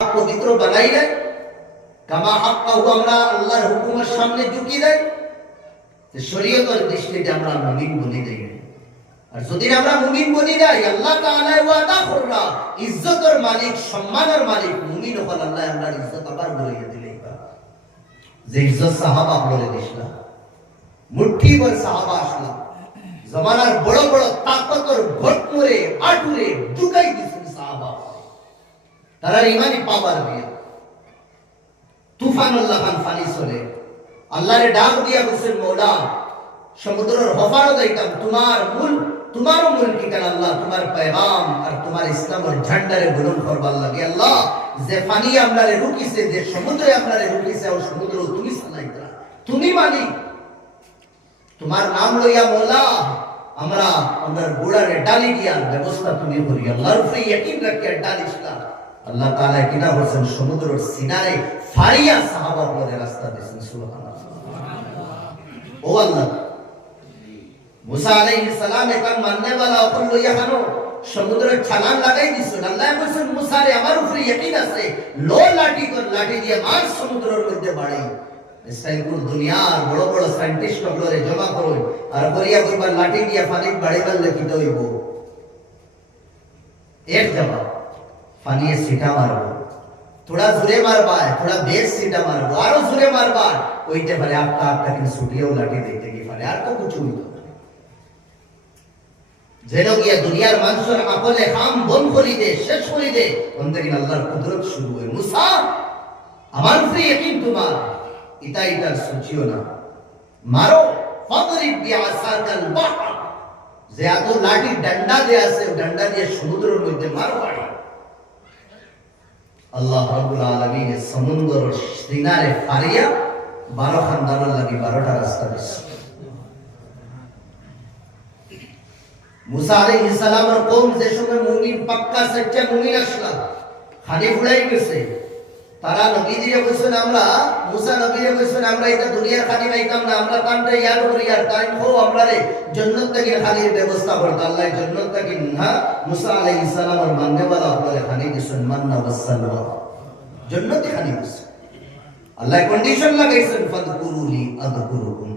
পবিত্র বানাই দেয়, কামা হাক্কাহু আমরা আল্লাহর হুকুমের সামনে ঝুঁকি দেয়, শরীয়তের দৃষ্টিতে আমরা মুমিন বলি দেই। আর যদি আমরা মুমিন বলি দেই, আল্লাহ তাআলা ওয়াদা করলা ইজ্জতের মালিক, সম্মানের মালিক মুমিন হল আল্লাহ। আমরা ইজ্জত আবার বলিয়ে দিলে যে ইজ্জত সাহাবা বলে দিছিলাম, মুঠি ভর সাহাবা আসলা, জমানার বড় বড় তাকতর ঘটমরে আটুরে ঢুকাই দিছেন সাহাবা। তারা ইমানি পাওয়ার দিয়ে তুফানুল্লাহ খান ফানি চলে আল্লাহরে ডাক দিয়া বলছেন, মওলা সমুদ্রের হফারও যাইতাম, তোমারও মূল ঠিকানা আল্লাহ, তোমার পেগাম আর তোমার ইসলামের ঝান্ডারে বুলন্দ করবার লাগে। আল্লাহ যে পানি আপনারে রুকিছে, যে সমুদ্রে আপনারে রুকিছে, ও সমুদ্র তুমি চালাইতা, তুমি মালিক, তোমার নাম লইয়া মওলা আমরা আমাদের গোড়ারে ডালি দিয়ার ব্যবস্থা তুমি করি। আল্লাহর উপরে ইয়াকিন রাখিয়া ডালিছিলাম। আল্লাহ তাআলা কিনা বলছেন সমুদ্রের সিনারে ফারিয়া সাহাবাদের রাস্তা দিয়েছেন। সুবহানাল্লাহ। ও আল্লাহ, মুসা আলাইহিস সালাম একান মাননে वाला অকল লইয়া খানো সমুদ্রের ছালান লাগাই দিছেন। আল্লাহ বলছেন মুসা রে আমার উপরে ইয়াকিন আছে, লো লাঠি কর, লাঠি দিয়ে মার সমুদ্রের মধ্যে বাড়াই। ইসরাইল দুনিয়ার বড় বড় সায়েন্টিস্ট গুলোরে জমা করুন আর করিয়া কইবার লাঠি দিয়ে পানি বাড়াইবার লাগি তো হইব। এক জবাব পানিয়ে সিটা মারবো, थोड़ा জোরে মারবা, थोड़ा বেশ সিটা মারবো, আরো জোরে মারবা, ওইতে পারে আপকা আপকা কিন্তু ছুটিও লাঠি দিতে কি পারে, আর তো কিছু হইতো না। যেন গিয়া দুনিয়ার মানুষের আকলে কাম বন্ধ করি দে, শেষ করি দে, অন্তরে কিন্তু আল্লাহর কুদরত শুরু হয়। মুসা আমার উপরে ইয়াকিন তোমার, এটা সুচিও না, মারো ফাদরিব বিআসাকাল বাহর, যে এত লাঠি ডান্ডা দিয়ে আছে, ডান্ডা দিয়ে সমুদ্রের মধ্যে মারো। আল্লাহ রাব্বুল আলামিন সমুদ্রের সিনারে ফারিয়া 12 খানদানের লাগি 12টা রাস্তা দিছে। মুসা আলাইহিস সালামের কওম যে সময় মুমিন পাক্কা সচ্চা মুমিন আসলা খালি ফুলাই গেছে, তারা নবী দিয়ে বলছেন আমরা, মুসা নবী দিয়ে বলছেন আমরা এটা দুনিয়ার খালি পাইতাম না, আমরা কামটা ইয়াদ করি আর টাইম হো আমরা রে জান্নাত থেকে খালির ব্যবস্থা করতে। আল্লাহ জান্নাত থেকে না মুসা আলাইহিস সালামের মাননে वाला আপনারে খালি দিছেন, মান্না ওয়াসসালওয়া, জান্নাতে খালি দিছেন। আল্লাহ কন্ডিশন লাগাইছেন, ফাদকুরুনি আযকুরুকুম,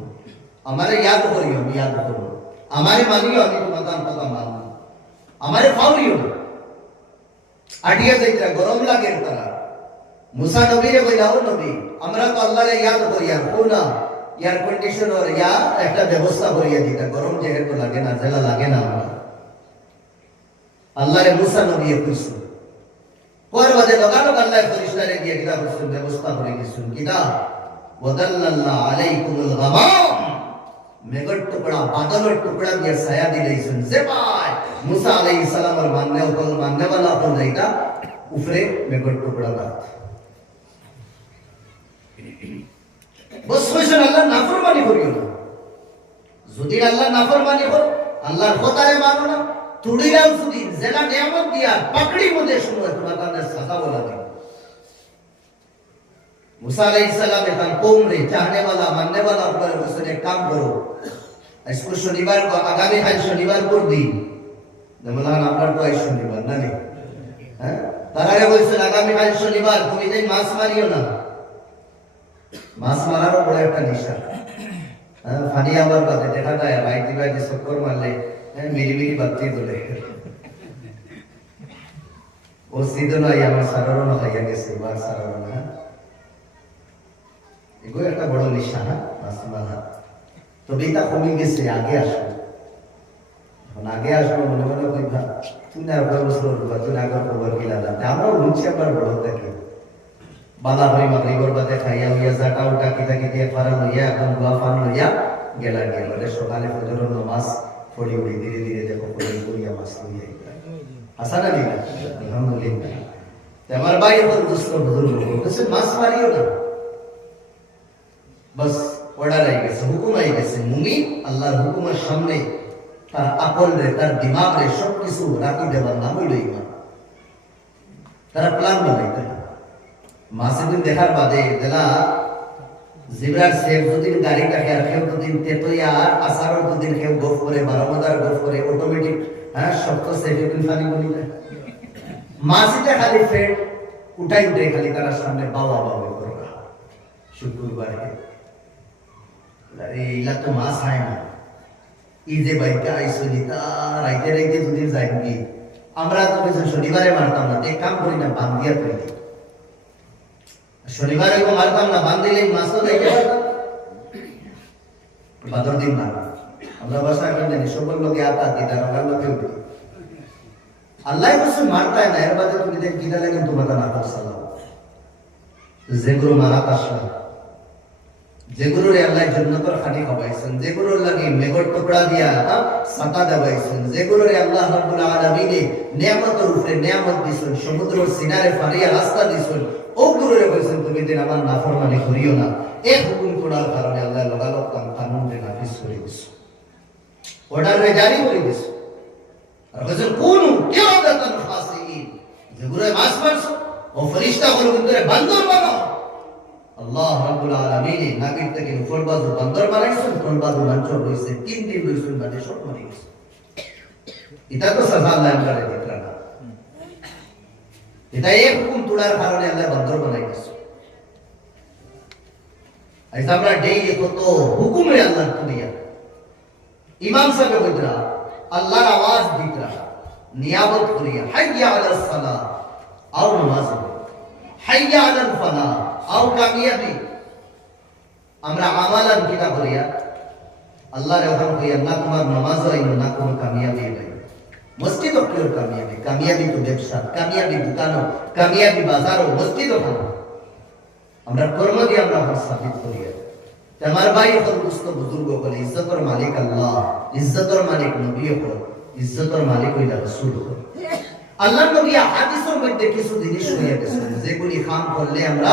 আমারে ইয়াদ করিও, আমি ইয়াদ করব, আমারে মানিও, আমি তোমার কথা মানব, আমারে খাওয়িও। আটিয়া যাইতা গরম লাগে তারা মুসা নবী রে কইলা, ও নবী আমরা তো আল্লাহরে ইয়াদ করিয়া কোনা এয়ার কন্ডিশন আর ইয়া একটা ব্যবস্থা করিয়া দিতা, গরম যেহেতু লাগে না, জেলা লাগে না। আমরা আল্লাহরে মুসা নবী কইছে, পর বাদে লগানো আল্লাহ ফেরেশতারে দিয়ে কিতা করছেন, ব্যবস্থা করে দিছেন। কিতা ওয়াদাল্লাল্লা আলাইকুমুল গামাম, মেঘের টুকরা, বাদলের টুকরা দিয়ে ছায়া দিলেছেন। যে ভাই মুসা আলাইহিস সালামের মাননে वाला হল যাইতা উপরে মেঘের টুকরা রাখত। বস কইছেন আল্লাহ নাফরমানি করিও না, যদি আল্লাহ নাফরমানি করো, আল্লাহর কথারে মানো না, তুড়িরাও যদি জেলা নিয়ামত দিয়া পাকড়ি মধ্যে সময় তোমার কাছে সাজা বলা দিও। মুসা আলাইহিস সালাম তার কওম রে চাহনে वाला মাননে वाला উপরে বসে এক কাম করো, আজকে শনিবার को আগামী কাল শনিবার পর দিন দেবলান আপনার তো আজ শনিবার না নে, হ্যাঁ তার আগে বলছেন আগামী কাল শনিবার তুমি তাই মাছ মারিও না। মাছ মারারও বড় একটা নেশা, হ্যাঁ ফানি আবার বাদে দেখা যায় বাইতে বাইতে চক্কর মারলে মিরি মিরি বাতি তোলে, ও সিদ্ধ নয় আমার সারারও না খাইয়া গেছে, বার সারারও না, এগুলো একটা বড় নেশা। হ্যাঁ মাছ মারা, তবে এটা কমে গেছে, আগে আসবো, আগে আসবো মনে মনে কইবা তুই না ওটা বছর তুই আগের খবর গিলা যাতে আমরাও লুচি আবার বড় থাকি বালা হই মাগরিবর বাদে খাইয়া হইয়া জাটা উটা কিতা কিতা ফারা লইয়া এখন দোয়া ফান লইয়া গেলা গেলে সকালে ফজরের নামাজ পড়ি উড়ি ধীরে ধীরে দেখো পড়ি করিয়া মাছ লইয়া হাসান আলী আলহামদুলিল্লাহ। আমার ভাই এখন দুষ্ট বুজুর্গ বলছে মাছ মারিও না, বাস অর্ডার আই গেছে, হুকুম আই গেছে। মুমিন আল্লাহর হুকুমের সামনে তার আকল রে, তার দিমাগ রে সবকিছু রাখি দেবার নাম হইল ইমান। তারা প্ল্যান বানাইতে মাসিদিন দেখার বাদে দেলা জিবরার সেফ দুদিন গাড়িটাকে আর কেউ দুদিন তেতইয়া আর আসারও দুদিন কেউ গোফ করে, বারোমাদার গোফ করে, অটোমেটিক হ্যাঁ সব তো সেফ ফানি বলি না। মাসিটা খালি ফেট উঠাই উঠাই খালি তার সামনে বাবা বাবা করো না শুক্রবারে এইলা তো মাছ হয় না এই যে বাইকে আইসো নিতা রাইতে রাইতে দুদিন যাইবি আমরা তো শনিবারে মারতাম না এক কাম করি না বান দিয়া করে দিই শনিবারে মারতাম না বান দিলে মাছ তো দেখতে পারতাম বাদর দিন মারা আমরা বাসা এখন জানি সকল লোকে আতা দিতা আমার লোকে উঠি আল্লাহ কিছু মারতা না এর বাদে তুমি দেখ কিনা লাগে তোমার না সালাম যেগুলো মারা আসলা যেগুলোর আল্লাহ জান্নাতের খানি খাওয়াইছেন যেগুলোর লাগে মেঘর টুকরা দিয়া ছাতা দেওয়াইছেন যেগুলোর আল্লাহ রাব্বুল আলামিন নিয়ামতের উপরে নিয়ামত দিছেন সমুদ্রের সিনারে ফারিয়া রাস্তা দিছেন ওগুলোরে কইছেন তুমি দিন আমার নাফরমানি করিও না এই হুকুম করার কারণে আল্লাহ লাগালো কানুনকে নাফিজ করে দিছে অর্ডারে জারি করে দিছে আর কইছেন কোন কিরাতান ফাসিকিন যেগুলো মাস মাস ও ফেরেশতা গুলো করে বান্দর বানাও আল্লাহ রাব্বুল আলামিন নাবির থেকে ফরবাদু বান্দর বানাইছেন ফরবাদু মঞ্চর হইছে 3 দিন হইছে বাদে সব মরে গেছে এটা তো সাজা আল্লাহ করে দিতরা না এটা এক হুকুম তোলার কারণে আল্লাহ বান্দর বানাই দিয়েছে আইসা আমরা ডেইলি কত হুকুমে আল্লাহ দুনিয়া ইমাম সাহেব কইতরা আল্লাহর আওয়াজ দিতরা নিয়ামত করিয়া হাইয়া আলাস সালাহ আও নামাজ হাইয়া আলাল ফালাহ আও কামিয়াবি আমরা আমালান কিতা করিয়া আল্লাহর ওখান কইয়া না তোমার নামাজ হয় না কোনো কামিয়াবি নাই মসজিদ কি কামিয়াবি কামিয়াবি তো ব্যবসা কামিয়াবি দোকানো কামিয়াবি বাজারও মসজিদ ওখানে আমরা কর্ম দিয়ে আমরা সাবিত করিয়া আমার ভাই সমস্ত বুজুর্গ বলে ইজ্জতের মালিক আল্লাহ ইজ্জতের মালিক নবী হল ইজ্জতের মালিক হইলা রাসূল হল আল্লাহ নবী হাদিসের মধ্যে কিছু জিনিস শুনিয়ে দিয়েছেন যেগুলি কাম করলে আমরা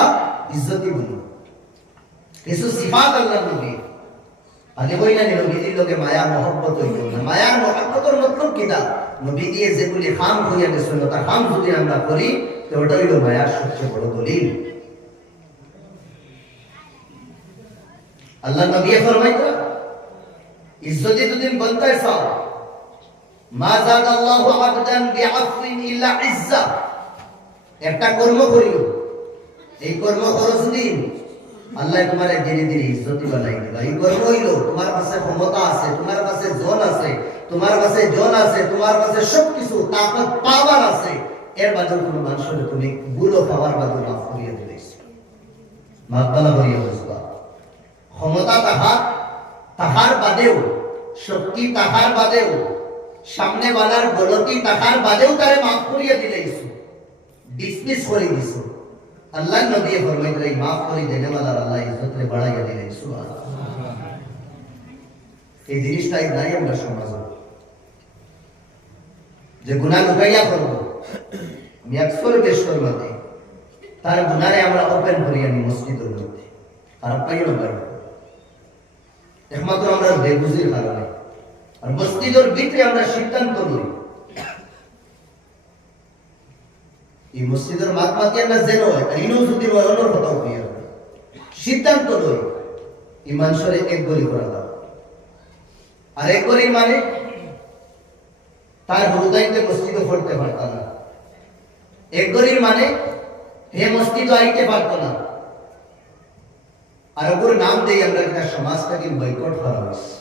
ইজ্জতি বলি কিছু সিফাত আল্লাহ নবী আগে বই না নবীর লোকে মায়া মহব্বত হইল না মায়া মহব্বতের মতলব কিনা নবী দিয়ে যেগুলি কাম হইয়া দিয়েছিল তার কাম যদি আমরা করি তো ওটা হইল মায়ার সবচেয়ে বড় দলিল আল্লাহ নবী ফরমাইতো ইজ্জতি দুদিন বলতে চাও মা যাদাল্লাহু আবদান বিআফিন ইল্লা ইজ্জা একটা কর্ম করিও এই কর্ম করো দিন আল্লাহ তোমারে ধীরে ধীরে ইজ্জতি বানাই দিবা এই কর্ম হইলো তোমার কাছে ক্ষমতা আছে তোমার কাছে জন আছে তোমার কাছে জন আছে তোমার কাছে সবকিছু তাকত পাওয়ার আছে এর বাদে কোনো মানুষের তুমি গুলো পাওয়ার বাদে মাফ করিয়ে দিলেছ মাফবালা করিয়ে বসবা ক্ষমতা তাহার বাদেও শক্তি তাহার বাদেও সামনে বালার গলতি তাহার বাদেও তারে মাফ করিয়ে দিলেছ ডিসমিস করে দিছ আল্লাহ নবী ফরমাইলেন এই মাফ করে দেনে वाला আল্লাহ ইজ্জতরে বাড়াইয়া দিলেন সুবহানাল্লাহ এই জিনিসটাই নাই আমরা সমাজে যে গুনাহ লুকাইয়া করব আমি আকসর বেশর মতে তার গুনাহে আমরা ওপেন করিয়া নি মসজিদের মধ্যে খারাপ পাইও না একমাত্র আমরা বেবুজির কারণে আর মসজিদের ভিতরে আমরা সিদ্ধান্ত লই এই মসজিদের মাতমাতি আমরা যেন হয় আর ইনো যদি হয় অন্য কোথাও হইয়া সিদ্ধান্ত লই এই মানুষের এক গলি করা দাও আর এক গলি মানে তার হৃদয়তে মসজিদে পড়তে পারত না এক গলির মানে হে মসজিদ আইতে পারত না আর ওর নাম দেই আমরা একটা সমাজটাকে বয়কট করা হয়েছে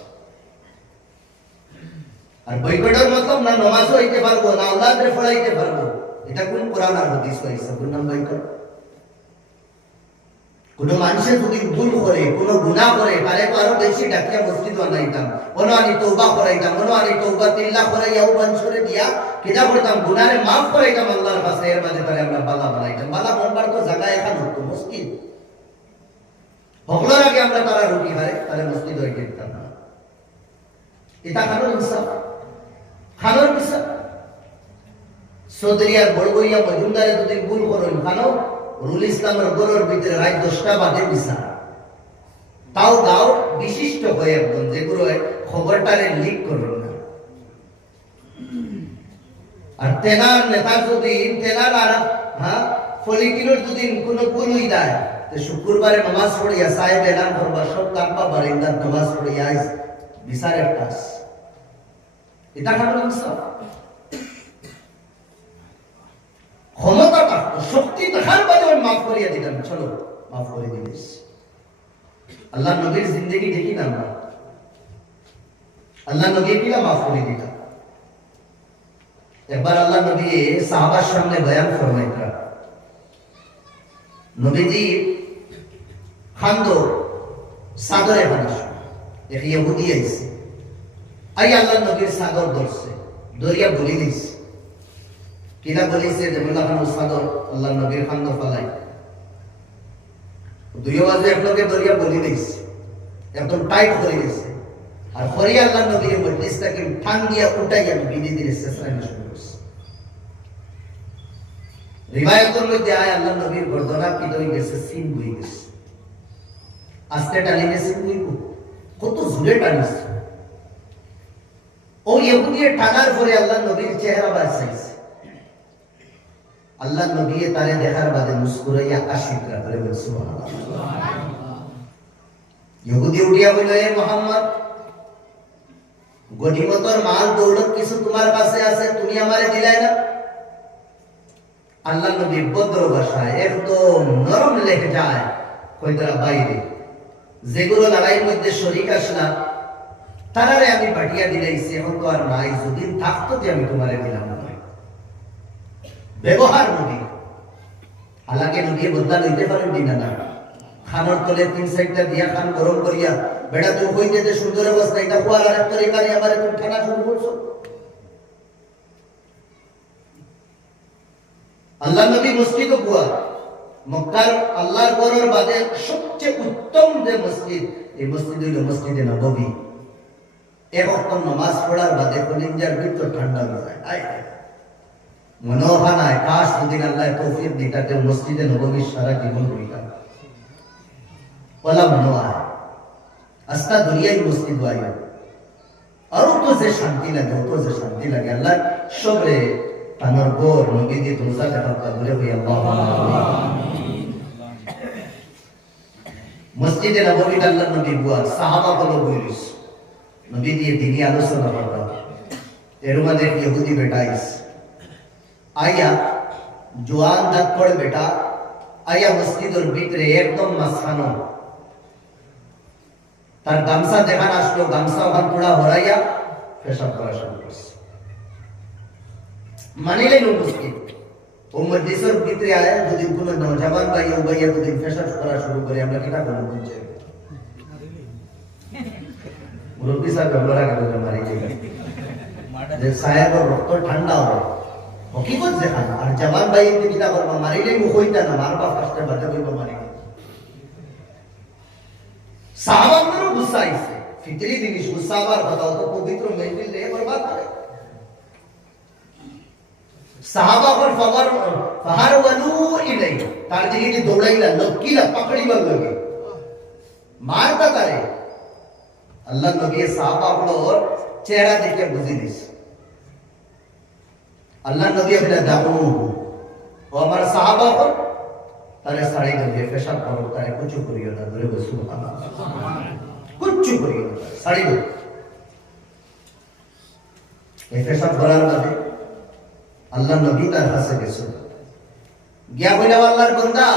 আর বয়কটের মতলব না নামাজও হইতে পারবো না আওলাদরে পড়াইতে পারবো এটা কোন কোরআন আর হাদিস হইছে কোন নাম বয়কট কোন মানুষের যদি ভুল করে কোন গুনাহ করে তারে তো আরো বেশি ডাকিয়া মসজিদ বানাইতাম কোন আনি তওবা করাইতাম কোন আনি তওবা তিল্লাহ করাইয়া ও বংশরে দিয়া কিনা করতাম গুনাহে maaf করাইতাম আল্লাহর কাছে এর মাঝে তারে আমরা বালা বানাইতাম বালা মনবার তো জায়গা এখন হতো মসজিদ হকলার আগে আমরা তারা রুটি হারে তাহলে মসজিদ হয়ে যেতাম না এটা খানোর ইনসাফ খানোর ইনসাফ চৌধুরী আর বড়বইয়া মজুমদারে দুদিন ভুল করেন খানো রুল ইসলামের গরুর ভিতরে রাত 10টা বাজে বিচার তাও গাও বিশিষ্ট হয়ে একদম যেগুলো খবরটারে লিক করল না আর তেনার নেতা যদি তেনার আর ফলিকিনোর দুদিন কোনো ভুলই দেয় শুক্রবারে নামাজ পড়িয়া সাহেব এলান করবা সব কাম্পা বারিন্দার নামাজ পড়িয়া বিচারের কাজ এটা খানো ইনসাফ ক্ষমতা থাকতো, শক্তি থাকার বাদে ওই মাফ করিয়া দিলাম, চলো মাফ করে দিলিস। আল্লাহ নবীর জিন্দগি দেখি না আমরা, আল্লাহ নবী কিলা মাফ করে দিতাম। একবার আল্লাহ নবী সাহাবার সামনে বয়ান ফরমাইতা, নবীজি খান্দো সাদরে বানাস, এক ইহুদি আইছে, আই আল্লাহ নবীর সাদর ধরছে, দরিয়া বলি দিস, কিনা বলিছে যে বললা খান সাদর আল্লাহ নবীর খান্দো ফালাই, দুই বাজে এক লোকে দরিয়া বলি দিস, একদম টাইট করে দিছে, আর হরি আল্লাহ নবীর মজলিসটাকে ঠান দিয়া উঠাইয়া বিধি দিয়ে শেষরানি শুরু করছে। রিবায়াতের মধ্যে আয় আল্লাহ নবীর গর্দনা কি হয়ে গেছে, সিন হয়ে গেছে, আস্তে টানি গেছে, কত জোরে টানিছে। ও ইহুদিয়ে টানার পরে আল্লাহ নবীর চেহারা বাঁচাইছে, আল্লাহ নবী তারে দেখার বাদে মুস্কুরাইয়া আশিকরা করে বলে সুবহানাল্লাহ। ইহুদি উঠিয়া বলল, এ মুহাম্মদ, গনিমতের মাল দৌলত কিছু তোমার কাছে আছে, তুমি আমারে দিলাই না? আল্লাহ নবী ভদ্র ভাষায় একদম নরম লেখে যায় কইতারা বাইরে, যেগুলো লড়াইয়ের মধ্যে শরীক আসলা তারারে আমি পাঠিয়ে দিলাইছি, এখন তো আর নাই, যদি থাকতো যে আমি তোমারে দিলাম না। ব্যবহার নবী, হালাকে নবী বদলা লইতে পারেন দিনা না, খানোর তলে 3-4টা দিয়া খান গরম করিয়া, বেটা তুই কইতে যে সুন্দর অবস্থা, এটা কুয়ার আর এক তরিকারে আমারে তুমি খানা শুরু করছো। আল্লাহ নবী মসজিদ বুয়া, মক্কার আল্লাহর ঘরের বাদে সবচেয়ে উত্তম যে মসজিদ, এই মসজিদ হইল মসজিদে নববী। এক ওয়াক্ত নামাজ পড়ার বাদে কলিজার ভিতর ঠান্ডা হয়ে যায়, মনে হয় না কাশ যদি আল্লাহ তৌফিক দিতাতে মসজিদে নববী সারা জীবন রইতাম, ওলা মনে হয় আস্তা দুনিয়ায় মসজিদ আইয়া আর তো যে শান্তি লাগে, তো যে শান্তি লাগে, আল্লাহ সবরে তানোর গোর নবী দিয়ে দোজা দেখা বলে হই আল্লাহুম্মা আমিন। মসজিদে নববী আল্লাহ নবী বুয়া সাহাবা বলো বলিস, নবী দিয়ে দিনী আলোচনা করবা, এর মধ্যে ইহুদি বেটা আইস আইয়া, জোয়ান দাঁত পড়ে বেটা আইয়া মসজিদের ভিতরে একদম মাঝখানো, তার গামছা দেখান আসলো, গামছা ওখান পুরা হরাইয়া পেশাব করা শুরু করছে। মানিলেন উপস্থিত, ও মসজিদের ভিতরে আয়া যদি কোনো নওজওয়ান ভাই ও ভাইয়া যদি পেশাব করা শুরু করে, আমরা কিটা করবো বলছে, মুরব্বী সাহেব আমরা কেন মারি যে সাহেবের রক্ত ঠান্ডা হবে, হকিকত দেখান, আর জওয়ান ভাই এমনি কিটা করবো, মারিলে মুখ হইতা না, মারবা ফার্স্টে বাধা করবো মারি। সাহাবাদেরও গুসা আইছে, ফিতরি জিনিস গুসা আবার কথা, তো পবিত্র মেহফিল দিয়ে বরবাদ করে। সাহাবাগর ফাহার ওয়ালু ইলাই, তার দিকে দৌড়াইলা, লক্কিলা, পাকড়িবার লাগে, মারতা তারে। আল্লাহ নবী সাহাবাগুলোর চেহারা দেখে বুঝে দিস, আল্লাহ নবী বলে দাও ও আমার সাহাবাগর তারে সাড়ি দিয়ে পেশাব করো, তারে কুচু করিও না, ধরে বসু কুচু করিও না, সাড়ি দো। এই পেশাব করার বাদে আল্লাহ নবী তার কাছে গেছে, গিয়া বইলা আল্লাহর বান্দা,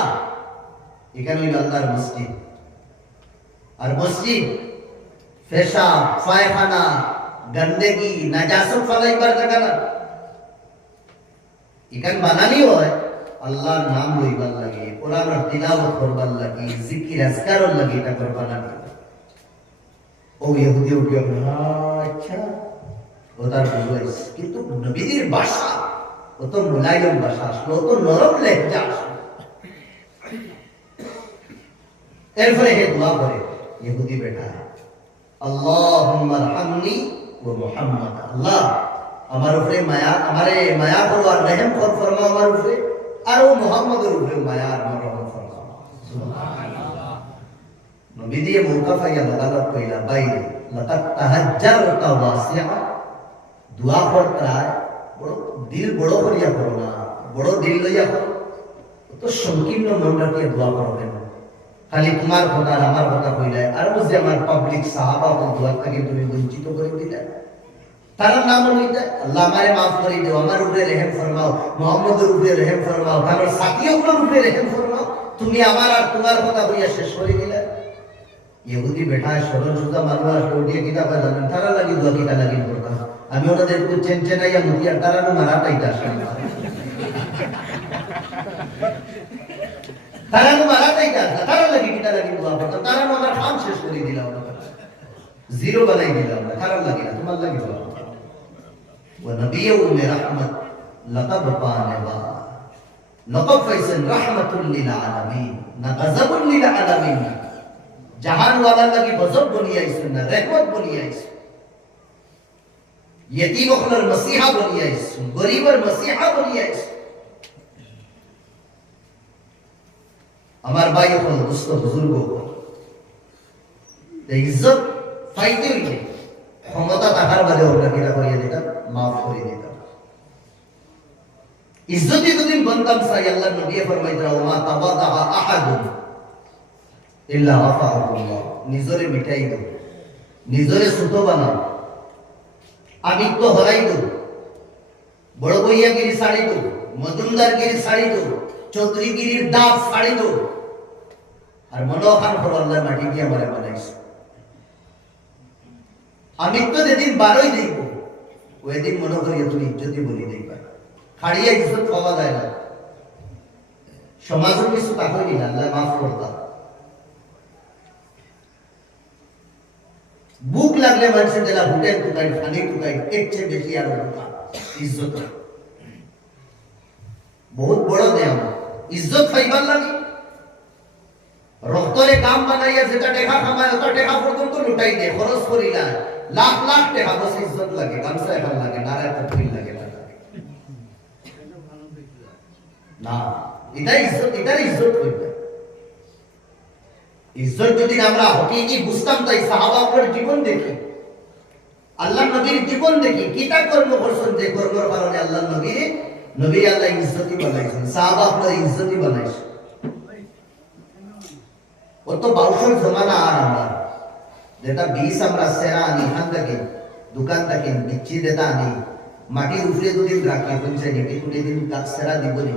এখানে হইল আল্লাহর মসজিদ, আর মসজিদ পেশাব পায়খানা গন্দেগি নাজাসত ফালাইবার জায়গা না, এখানে বানানি হয় আল্লাহর নাম লইবার লাগে, কোরআনের তিলাওয়াত করবার লাগে, জিকির আজকারের লাগে, এটা করবার লাগে। ও ইহুদি উঠিয়া আচ্ছা, ও তার বুঝাইছে, কিন্তু নবীদের ভাষা অত মুলায়ম ভাষা আসলো, অত নরম লেহজা আসলো। এরপরে হে দোয়া করে ইহুদি বেটা, আল্লাহুম্মা আরহামনি ওয়া মুহাম্মাদ, আল্লাহ আমার উপরে মায়া, আমারে মায়া করো আর রহম কর ফরমা আমার উপরে, আর ও মুহাম্মাদের উপরে মায়া আর রহম ফরমা। সুবহানাল্লাহ। নবী দিয়ে মৌকা পাইয়া লাগালো কইলা বাইরে, লাকাত তাহাজ্জারতা ওয়াসিআ, দোয়া করতা বড় দিল বড় করিয়া করো না, বড় দিল লইয়া করো, তো সংকীর্ণ মন রাখিয়া দোয়া করো কেন? খালি তোমার কথা আর আমার কথা কইলে, আর যে আমার পাবলিক সাহাবা ও দোয়া থেকে তুমি বঞ্চিত করে দিলে। তারা নাম লইতে আল্লাহ আমারে মাফ করে দিও, আমার উপরে রহম ফরমাও, মুহাম্মদের উপরে রহম ফরমাও, তার সাথীগুলোর উপরে রহম ফরমাও। তুমি আমার আর তোমার কথা হইয়া শেষ করে দিলে। ইহুদি বেঠায় সরল সুদা মানুষ আসলে উঠিয়ে কিতাব জানেন তারা লাগি দোয়া কিতা লাগি করতাম। আমি ওনাদের একটু চেনচেনাইয়া মুতিয়ার তারা মারাটাইটা আসলে তারা মারাটাইটা তারা লাগি কিতা লাগি দোয়া করতাম। তারা আমার কাম শেষ করে দিলাম, জিরো বানাই দিলাম, তারা লাগি না, তোমার লাগি দোয়া করতাম। ونبيه لرحمة لقب قانبا لقب فيصل رحمة للعالمين نغضب للعالمين جهان والا لگی غضب بنی آئیس رحمت بنی آئیس یتیم اخلر مسیحہ بنی آئیس غریبر مسیحہ بنی آئیس ہمار بھائی اخلر دوست بزرگوں کو عزت فائدے ہوئی ہے ক্ষমতা টাকার বাদে ওটা কিরা করিয়ে দিতাম, মাফ করে দিতাম। ইজ্জতি যদিন বনতাম চাই আল্লাহ নবী ফরমাইতা ওয়া মা তাওয়াদা আহাদুন ইল্লা রাফাহুল্লাহ। নিজরে মিটাই দাও, নিজরে ছোট বানাও, আমিত্ব হরাই দাও, বড় বইয়াগিরি ছাড়ি দাও, মজুমদারগিরি ছাড়ি দাও, চৌধুরীগিরির দাঁত ছাড়ি দাও। আর মনোখান করো আল্লাহ মাটি দিয়ে আমারে বানাইছে। আমি তো যেদিন বারোই দেখবো ওই দিন মনে করি তুমি ইজ্জতি বলি দেখবা, খাড়িয়া ইজ্জত পাওয়া যায় না। সমাজের কিছু তাকে নিল আল্লাহ মাফ করতাম। বুক লাগলে মানুষের যারা হুটের টুকাই ফানি টুকাই এর চেয়ে বেশি আরো ইজ্জত বহুত বড় দেয়। ইজ্জত পাইবার লাগে রক্তরে কাম বানাইয়া যেটা টেকা কামায় ওটা টেকা পর্যন্ত লুটাই দেয়, খরচ করি না। লাখ লাখ টাকা বস ইজ্জত লাগে, গামছা এখন লাগে, নারায় তকরির লাগে না। এটাই ইজ্জত, এটার ইজ্জত করবে। ইজ্জত যদি আমরা হকিকি বুঝতাম তাই সাহাবাদের জীবন দেখি, আল্লাহ নবীর জীবন দেখি, কিতা কর্ম করছেন যে কর্মের কারণে আল্লাহ নবী আল্লাহ ইজ্জতি বানাইছেন, সাহাবা আপনার ইজ্জতি বানাইছেন। ও তো বাউশের জমানা আর আমার যেটা বীজ আমরা সেরা আনি এখান থেকে দোকান থেকে বিচ্ছি যেটা আনি মাটির উপরে দুদিন রাখি পৌঁছে নিবি কুড়ি দিন সেরা দিব নি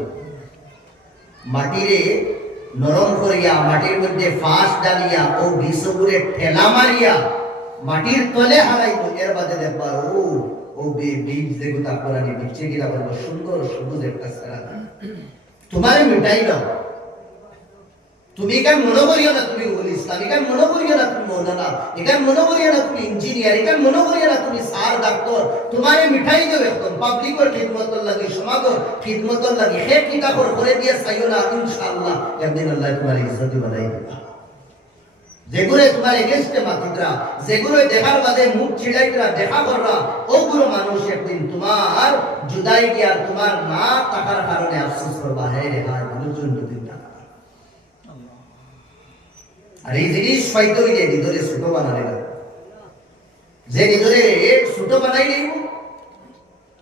মাটিরে নরম করিয়া মাটির মধ্যে ফাঁস ডালিয়া ও বীজ উপরে ঠেলা মারিয়া মাটির তলে হারাই এর বাদে দেখবা ও বীজ যেগুলো তারপর আনি বিচ্ছি গিরা বলবো সুন্দর সবুজ একটা সেরা তোমারে মিটাই দাও। তুমি এখান মনে করিও না তুমি রুহুল ইসলাম, এখান মনে করিও না তুমি মৌলানা, এখান মনে করিও না তুমি ইঞ্জিনিয়ার, এখান মনে করিও না তুমি স্যার ডাক্তার। তোমারে মিঠাই দেব একদম পাবলিকর খিদমতর লাগি, সমাজের খিদমতর লাগি। হে কিতাবর করে দিয়ে চাইও না, ইনশাআল্লাহ একদিন আল্লাহ তোমার ইজ্জত বানাই দিবা। যেগুলো তোমার এগেইনস্টে মাতিতরা, যেগুলো দেখার বাদে মুখ ছিড়াইতরা, দেখা কররা, ওগুলো মানুষ একদিন তোমার জুদাই গিয়া তোমার না টাকার কারণে আফসোস করবা, হে রে ভাই মানুষজন দুদিন টাকা। আর এই জিনিস পাইতে হইলে নিজরে ছোট বানালে না, যে নিজরে ছোট বানাই নেই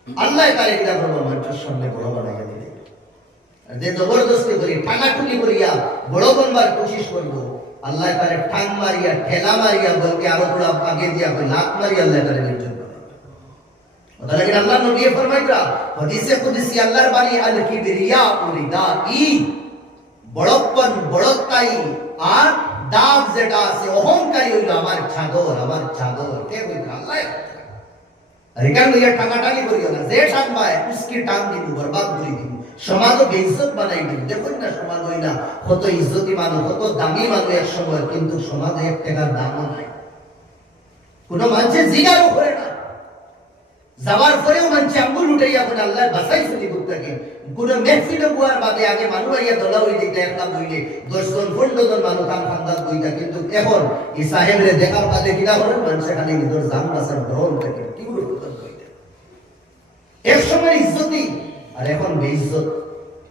আল্লাহ তার এটা করবো মানুষের সামনে বড় বানাইয়া দিলে। আর যে জবরদস্তি করি টাকাটুকি করিয়া বড় বনবার কোশিশ করবো আল্লাহ তার ঠাং মারিয়া ঠেলা মারিয়া বলকে আরো পুরা আগে দিয়া লাত মারিয়া আল্লাহ তার নির্জন করে। ওদালাকে আল্লাহ নবী ফরমাইরা হাদিসে কুদসি আল্লাহর বাণী আল কিবরিয়া উরিদাই, বড়প্পন বড়তাই আর দাগ যেটা আছে অহংকারী হইল আমার চাদর, আমার চাদর কে হইল আল্লাহ। আর এখান থেকে টাঙাটাঙি করিও না, যে টাঙবায় উসকি টাং দিব বরবাদ করে দিব, সমাজও বেইজ্জত বানাই দিব। দেখুন না সমাজ হই না কত ইজ্জতি মানুষ, কত দামি মানুষ এক সময়, কিন্তু সমাজে এক টাকার দামও নাই। কোন মানুষের জিগারও করে না, যাওয়ার পরেও মানুষ আঙ্গুল উঠাইয়া বলে আল্লাহ বাসাই শুনি বুকটাকে। কোন মেহফিলে বুয়ার বাদে আগে মানুষ আইয়া দলা হয়ে দিতে একটা বইলে 10 জন 15 জন মানুষ তার খান্দাত বইতা, কিন্তু এখন এই সাহেবরে দেখার বাদে কিনা করেন মানুষ এখানে নিজের জান বাসার গ্রহণ থেকে কি করে বইতে। এক সময় ইজ্জতি আর এখন বেইজ্জত।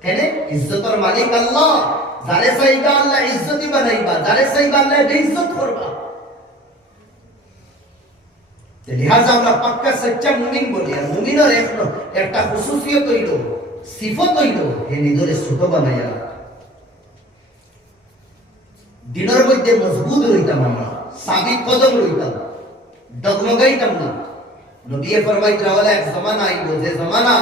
কেন? ইজ্জতের মালিক আল্লাহ, যারে চাইবা আল্লাহ ইজ্জতি বানাইবা, যারে চাইবা আল্লাহ বেইজ্জত করবা। লিহাজা আমরা পাক্কা সচ্চা মুমিন বলি। আর মুমিনের একটা খুশুসিয়ত হইল, সিফত হইল হে নিজরে ছোট বানাইয়া দিনের মধ্যে মজবুত রইতাম, আমরা সাবিত কদম রইতাম, ডগমগাইতাম না, নবী ফরমাইতে রাওয়ালা এক জামানা আইব যে জামানা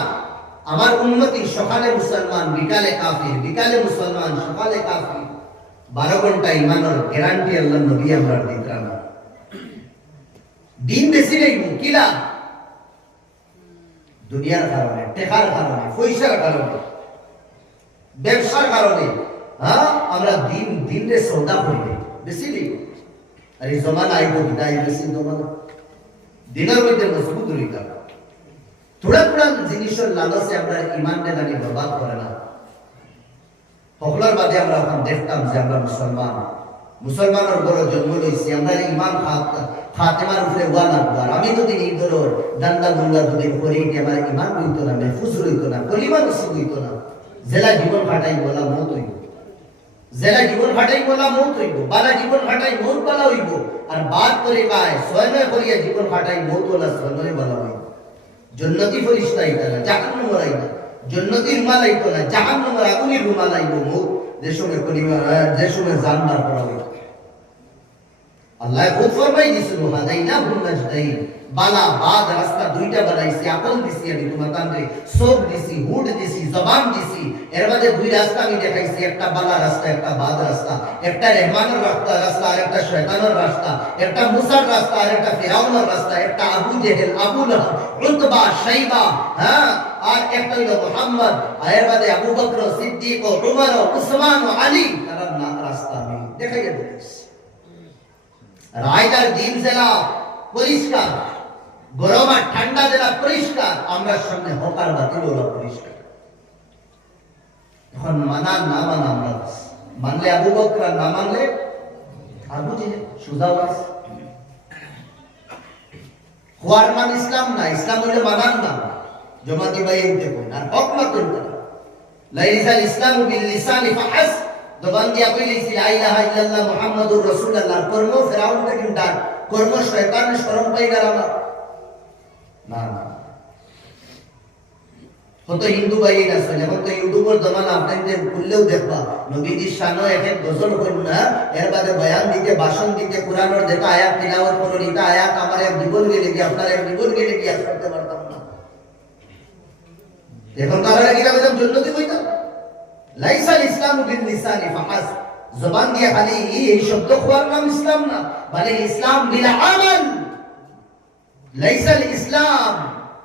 আমার উম্মতি সকালে মুসলমান বিকালে কাফির, বিকালে মুসলমান সকালে কাফির। 12 ঘন্টা ইমানের গ্যারান্টি আল্লাহ নবী আমরা দিতরা না। দিন বেশি নেই কিলা দুনিয়ার কারণে, টেকার কারণে, পয়সার কারণে, ব্যবসার কারণে, হ্যাঁ আমরা দিনরে সৌদা করি বেশি নেই। আর এই জমানা আইব বিদায় বেশি জমানা দিনের মধ্যে মজবুত হইতা থোড়া থোড়া জিনিসের লালসে আমরা ইমানকে জানি বরবাদ করে না। সকলের বাদে আমরা এখন দেখতাম যে আমরা মুসলমানের বড় জন্ম লইছি, আমরা ইমান খাতেমার উপরে ওয়া লাগবো। আর আমি যদি এই ধরো দান্দা গুন্ডা যদি করি আমার ইমান হইতো না, মেহফুজ হইতো না, কলিমা নসিব হইতো না। জেলা জীবন খাটাই বলা মত হইব, জেলা জীবন খাটাই বলা মত হইব, বালা জীবন খাটাই মত বলা হইব। আর বাদ করে গায় স্বয়ং করিয়া জীবন খাটাই মত বলা স্বয়ং বলা হইব। জন্নতি ফরিস্তা আইতা না, জাহান্নামের আইতা, জন্নতির রুমাল আইতো না, জাহান্নামের আগুনের রুমাল আইব। মুখ যে সময় কলিমা যে সময় জানবার করা হইব। আল্লাহ খুব ফরমাই দিছিল হাদাইনা হুম নাজদাইন, বালা বাদ রাস্তা দুইটা বানাইছি, আকল দিছি আমি তোমাদের, সব দিছি, হুড দিছি, জবান দিছি। এর মধ্যে দুই রাস্তা আমি দেখাইছি, একটা বালা রাস্তা, একটা বাদ রাস্তা, একটা রহমানের রাস্তা আর একটা শয়তানের রাস্তা, একটা মুসার রাস্তা আর একটা ফিরাউনের রাস্তা, একটা আবু জেহেল, আবু লাহাব, উতবা, শাইবা, হ্যাঁ, আর একটা হলো মুহাম্মদ, আর এর মধ্যে আবু বকর, সিদ্দিক, উমর, উসমান, আলী, তার রাস্তা আমি দেখাইয়া দিয়েছি। রায়দার দিন জেলা পরিষ্কার, গরম আর ঠান্ডা জেলা পরিষ্কার, আমরা সামনে হকার বাতিল ওরা পরিষ্কার। এখন মানা না মানা আমরা মানলে আবু বকর, না মানলে আবু জেহেল, সুজাওয়াজ। খোয়ার মান ইসলাম না, ইসলাম হইলে মানান না, জমাতি ভাই এনতে কোন আর হক না কোন লাইসাল ইসলামু বিল লিসানি ফাহাস, জবান দিয়া কইলেছি লা ইলাহা ইল্লাল্লাহ মুহাম্মাদুর রাসূলুল্লাহ, কর্ম ফেরাউন থেকে ডাক, কর্ম শয়তানের শরম পাই গেলাম না না। কত হিন্দু ভাই আছে, এখন তো ইউটিউবের জমানা, আপনাদের খুললেও দেখবা নবীজির শানও এক এক গজল করুন না, এর বাদে বয়ান দিতে, ভাষণ দিতে, কোরআনের যেটা আয়াত তিলাওয়াত করুন, এটা আয়াত আমার এক জীবন গেলে কি আপনার এক জীবন গেলে কি করতে পারতাম না। এখন তারা কি রাখতাম জন্নতি কইতাম। লাইসাল ইসলামু বিল লিসানি ফাহাস, জবান দিয়ে খালি এই শব্দ খোয়ার নাম ইসলাম না, বলে ইসলাম বিল আমাল। লাইসাল ইসলাম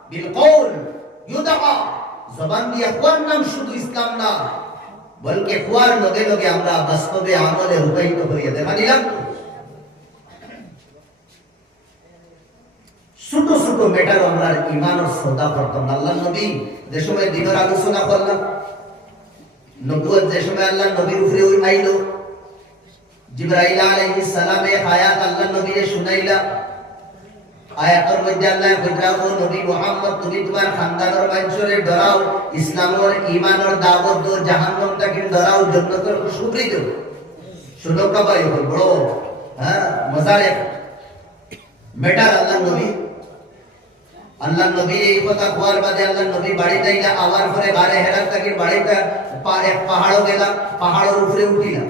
বিল কওল ইউদা, জবান দিয়ে খোয়ার নাম শুধু ইসলাম না, বলকে খোয়ার লগে লগে আমরা বাস্তবে আমলে রূপায়িত করিয়া দেখা দিলাম। ছোট ছোট মেটার আমরা ইমানের সদা করতাম। আল্লাহ নবী যে সময় দিনের আলোচনা করলাম, নবুয়ত যে সময় আল্লাহ নবীর উপরে আইলো, জিবরাইল আলাইহিস সালামে আয়াত আল্লাহ নবীকে শুনাইলা। আয়াতের মধ্যে আল্লাহ কইরা, ও নবী মুহাম্মদ, তুমি তোমার খানদানের মানুষরে ডরাও, ইসলামের ঈমানের দাওয়াত দাও, জাহান্নাম থেকে ডরাও, জান্নাতের খুশখবরি দাও। শুনো কবাই বড় হ্যাঁ মজার এক মেটার আল্লাহ নবী এই কথা কোয়ার বাদে আল্লাহ নবী বাড়িতে আইলা, আওয়ার পরে গারে হেরাত থেকে বাড়িতে এক পাহাড়ও গেলাম, পাহাড়ের উপরে উঠিলাম,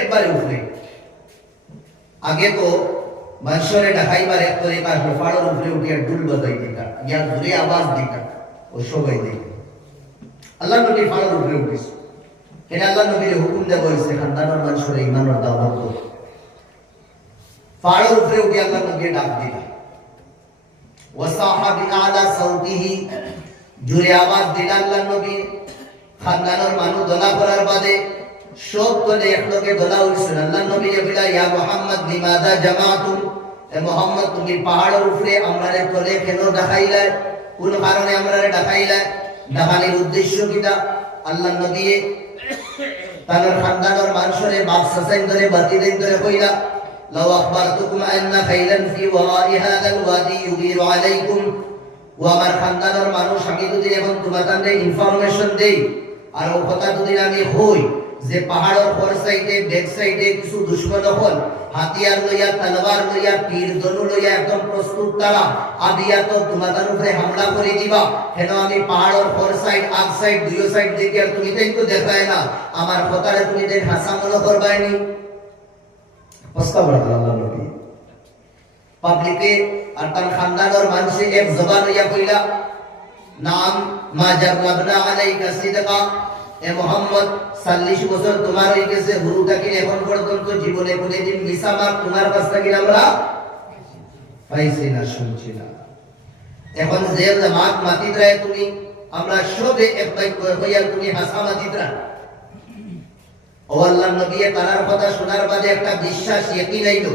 একবারে উপরে। আগে তো মানুষরে দেখাইবার এক তরিকা, পাহাড়ের উপরে উঠিয়া ডুল বাজাই দিতা, ইয়া জোরে আওয়াজ দিতা, ও সবাই দেখে। আল্লাহ নবী পাহাড়ের উপরে উঠিস, এটা আল্লাহ নবীর হুকুম দেওয়া হয়েছে, খানদানের মানুষরে ইমানের দাওয়াত দাও। পাহাড়ের উপরে উঠে আল্লাহ নবী ডাক দিলা, ওয়াসাহা বিআলা সাউতিহি, জোরে আওয়াজ দিলা আল্লাহ নবী। খানদানের মানুষ দলা করার বাদে সব তলে এক লোকে দলা উঠছেন। আল্লাহ নবী বলা, ইয়া মুহাম্মদ লিমাযা জামাতুম, এ মুহাম্মদ তুমি পাহাড়ের উপরে আমরারে তলে কেন দেখাইলা, কোন কারণে আমরারে দেখাইলা, দেখানোর উদ্দেশ্য কিটা? আল্লাহ নবী তার খানদানের মানুষরে বাপ সাসাইন ধরে বাতি দিন ধরে কইলা, লাউ আখবারতুকুম আন্না খাইলান ফি ওয়ারাই হাযাল ওয়াদি ইউগিরু আলাইকুম, ও আমার খানদানের মানুষ, আমি যদি এখন তোমাদের ইনফরমেশন দেই আর ও কথা যদি আমি হই যে পাহাড়ের পর সাইডে ব্যাক সাইডে কিছু দুশমন হল হাতিয়ার লইয়া, তলোয়ার লইয়া, তীর ধনু লইয়া একদম প্রস্তুত, তারা আদিয়া তো তোমাদের উপরে হামলা করে দিবা। কেন আমি পাহাড়ের পর সাইড আগ সাইড দুই সাইড দেখি, আর তুমি তো দেখায় না আমার কথারে তুমি দেখ হাসা মনে করবাইনি। প্রস্তাব রাখলাম আল্লাহ নবী, পাবলিকে আর তার খানদানের মানুষে এক জবান হইয়া কইলা নাম মা জাররাবনা আলাইকা সিদকা, এ মুহাম্মদ 40 বছর তোমার হয়ে গেছে হুরুটাকে এখন পর্যন্ত জীবনে কোনদিন মিছা মাপ তোমার কাছ থেকে আমরা পাইছি না, শুনছি না। এখন যে জামাত মাতিদ্রায় তুমি আমরা সবে এক বাক্য হইয়া তুমি হাসা মাতিদ্রা। ও আল্লাহর নবী তার কথা শোনার বাদে একটা বিশ্বাস ইয়াকিন আইলো।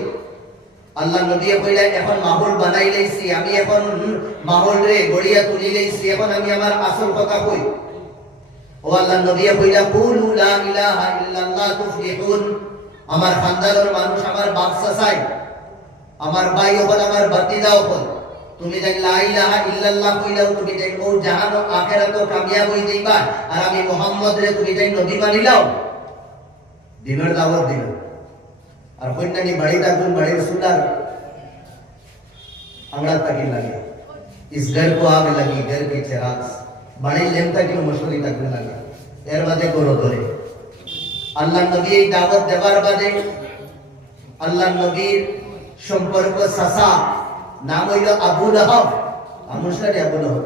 আল্লাহ নবী কইলা এখন মাহৌল বানাই লইছি, আমি এখন মাহৌল রে গড়িয়া তুলি লইছি, এখন আমি আমার আসল কথা কই। ও আল্লাহ নবী কইলা কুলু লা ইলাহা ইল্লাল্লাহ তুফলিহুন। আমার খানদানের মানুষ, আমার বাদশা চাই, আমার ভাই হল, আমার ভাতিজা হল, তুমি দেখ লা ইলাহা ইল্লাল্লাহ কইলাও তুমি দেখ ও জাহান ও আখিরাত কামিয়াব হই যাইবা। আর আমি মুহাম্মদ রে তুমি দেখ নবী মানিলাও, দিনের দাওয়াত দিল। আর কন্যানি বাড়ি থাকুন, বাড়ির সুনার अंगड़ा तक लगे, इस घर को आग लगी, घर के चिराग बड़ी लेम तक मशहूरी तक लगे। एर बादे करो धरे अल्लाह नबी दावत देवार बादे अल्लाह नबीर সম্পর্ক সাসা নাম হইল আবু লাহাব। আমুসলারে আবু লাহাব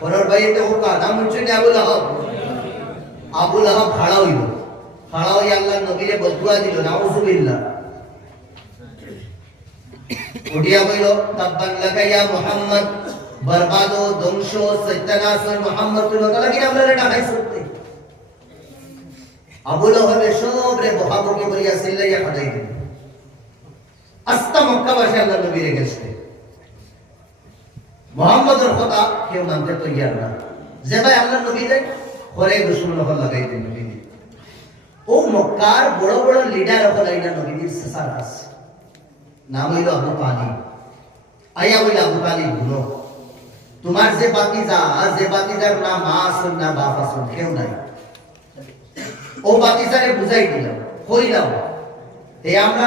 পরের বাইতে হোকা নাম হচ্ছে আবু লাহাব। আবু লাহাব খাড়া হইল, খাড়া হইয়া আল্লাহ নবীরে বদুয়া দিল, নাউজুবিল্লাহ। উঠিয়া কইল তাব্বান লাকা ইয়া মুহাম্মদ, বরবাদ ও ধ্বংস সত্যানাশ মুহাম্মদ তুই কথা লাগি আমরা এটা খাই সত্যি। আবু লাহাবের সব রে বহাবকে বলিয়া সিল্লাইয়া খাদাই দিল। আস্তা মক্কাবাসী আল্লাহ নবীরে গেছে, মুহাম্মদের কথা কেউ মানতে তৈয়ার না। যে ভাই আল্লাহ নবীরে ঘরে দুশমন হল লাগাই দিল নবী। ও মক্কার বড় বড় লিডার হল আইনা নবীর সাসার আছে, নাম হইল আবু তালিব। আয়া হইল আবু তালিব গুলো তোমার যে বাতিজা, যে বাতিজার না মা আসুন না বাপ আসুন কেউ নাই, ও বাতিজারে বুঝাই দিলাম কইলাম এই আমরা